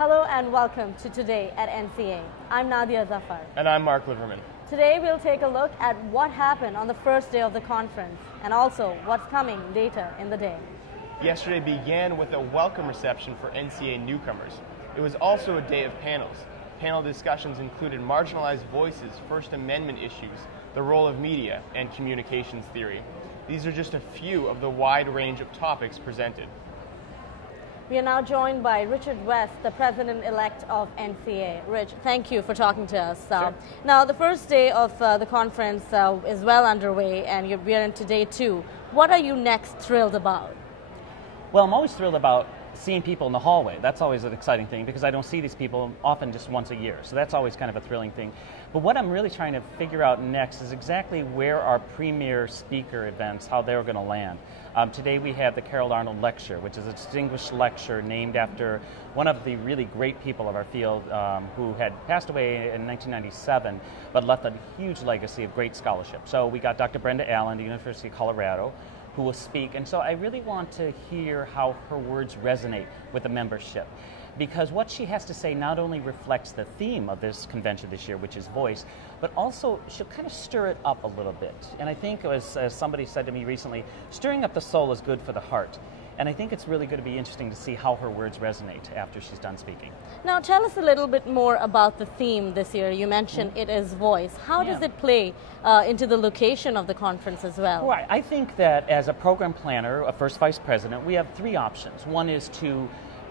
Hello and welcome to Today at NCA. I'm Nadia Zaffar. And I'm Marc Liverman. Today we'll take a look at what happened on the first day of the conference and also what's coming later in the day. Yesterday began with a welcome reception for NCA newcomers. It was also a day of panels. Panel discussions included marginalized voices, First Amendment issues, the role of media, and communications theory. These are just a few of the wide range of topics presented. We are now joined by Richard West, the president-elect of NCA. Rich, thank you for talking to us. Sure. Now, the first day of the conference is well underway, and we are into day 2. What are you next thrilled about? Well, I'm always thrilled about seeing people in the hallway. That's always an exciting thing because I don't see these people often just once a year. So that's always kind of a thrilling thing. But what I'm really trying to figure out next is exactly where our premier speaker events, how they're going to land. Today we have the Carol Arnold Lecture, which is a distinguished lecture named after one of the really great people of our field who had passed away in 1997, but left a huge legacy of great scholarship. So we got Dr. Brenda Allen, the University of Colorado, who will speak. And so I really want to hear how her words resonate with the membership, because what she has to say not only reflects the theme of this convention this year, which is voice, but also she'll kind of stir it up a little bit. And I think, as somebody said to me recently, stirring up the soul is good for the heart. And I think it's really going to be interesting to see how her words resonate after she's done speaking. Now, tell us a little bit more about the theme this year. You mentioned it is voice. How does it play into the location of the conference as well? Right. I think that as a program planner, a first vice president, we have 3 options. One is to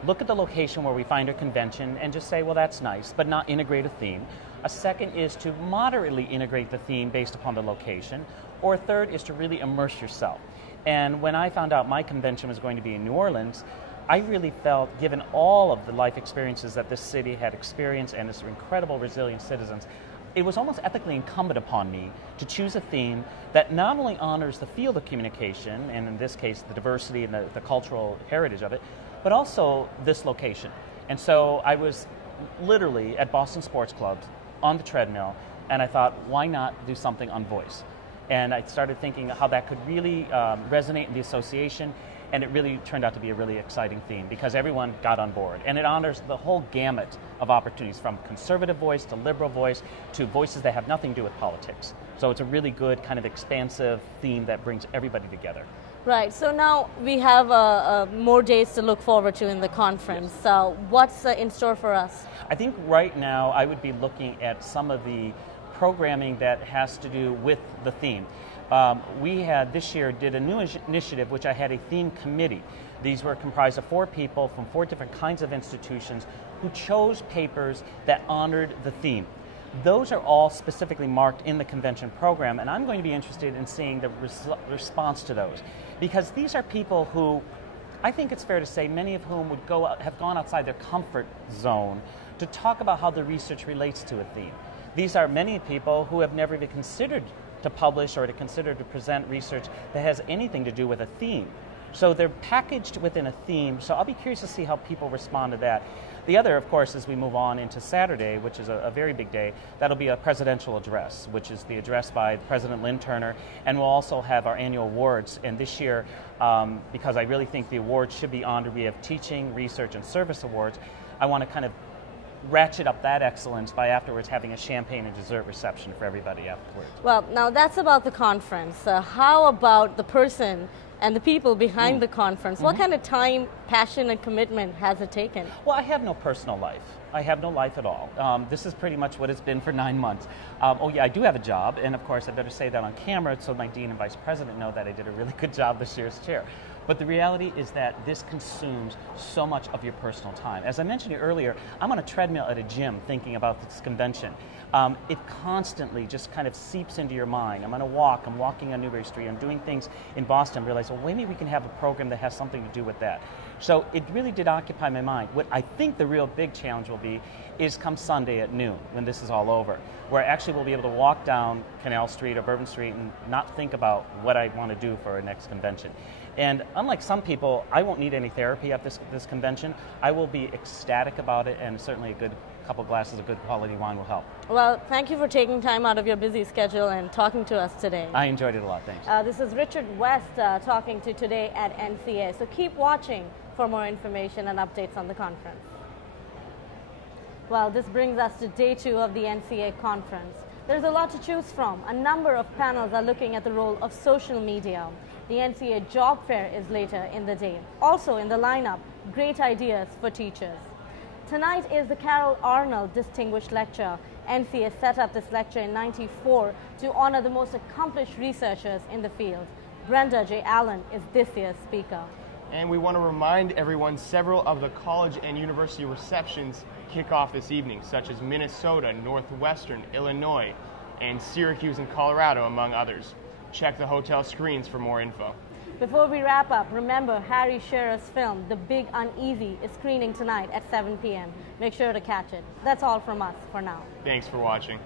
look at the location where we find our convention and just say, well, that's nice, but not integrate a theme. A second is to moderately integrate the theme based upon the location. Or a third is to really immerse yourself. And when I found out my convention was going to be in New Orleans, I really felt, given all of the life experiences that this city had experienced and its incredible resilient citizens, it was almost ethically incumbent upon me to choose a theme that not only honors the field of communication, and in this case the diversity and the cultural heritage of it, but also this location. And so I was literally at Boston Sports Club on the treadmill, and I thought, why not do something on voice? And I started thinking how that could really resonate in the association, and it really turned out to be a really exciting theme because everyone got on board. And it honors the whole gamut of opportunities, from conservative voice to liberal voice to voices that have nothing to do with politics. So it's a really good kind of expansive theme that brings everybody together. Right, so now we have more days to look forward to in the conference. Yes. So what's in store for us? I think right now I would be looking at some of the programming that has to do with the theme. We had this year did a new initiative which I had a theme committee. These were comprised of 4 people from 4 different kinds of institutions who chose papers that honored the theme. Those are all specifically marked in the convention program, and I'm going to be interested in seeing the response to those, because these are people who, I think it's fair to say, many of whom would have gone outside their comfort zone to talk about how the research relates to a theme. These are many people who have never even considered to publish or to consider to present research that has anything to do with a theme. So they're packaged within a theme, so I'll be curious to see how people respond to that. The other, of course, as we move on into Saturday, which is a very big day, that'll be a presidential address, which is the address by President Lynn Turner, and we'll also have our annual awards. And this year, because I really think the awards should be honored, we have Teaching, Research, and Service Awards. I want to kind of ratchet up that excellence by afterwards having a champagne and dessert reception for everybody afterwards. Well, now that's about the conference. How about the person and the people behind the conference? What kind of time, passion, and commitment has it taken? Well, I have no personal life. I have no life at all. This is pretty much what it's been for 9 months. Oh yeah, I do have a job, and of course I better say that on camera so my dean and vice president know that I did a really good job this year as chair. But the reality is that this consumes so much of your personal time. As I mentioned earlier, I'm on a treadmill at a gym thinking about this convention. It constantly just kind of seeps into your mind. I'm on a walk, I'm walking on Newbury Street, I'm doing things in Boston, realize, well, maybe we can have a program that has something to do with that. So it really did occupy my mind. What I think the real big challenge will be is come Sunday at noon, when this is all over, where actually we'll be able to walk down Canal Street or Bourbon Street and not think about what I want to do for our next convention. And unlike some people, I won't need any therapy at this convention. I will be ecstatic about it, and certainly a good couple glasses of good quality wine will help. Well, thank you for taking time out of your busy schedule and talking to us today. I enjoyed it a lot, thanks. This is Richard West talking to Today at NCA. So keep watching for more information and updates on the conference. Well, this brings us to day 2 of the NCA conference. There's a lot to choose from. A number of panels are looking at the role of social media. The NCA job fair is later in the day. Also in the lineup, great ideas for teachers. Tonight is the Carol Arnold Distinguished Lecture. NCA set up this lecture in '94 to honor the most accomplished researchers in the field. Brenda J. Allen is this year's speaker. And we want to remind everyone several of the college and university receptions kick off this evening, such as Minnesota, Northwestern, Illinois, and Syracuse and Colorado, among others. Check the hotel screens for more info. Before we wrap up, remember Harry Shearer's film, The Big Uneasy, is screening tonight at 7 p.m. Make sure to catch it. That's all from us for now. Thanks for watching.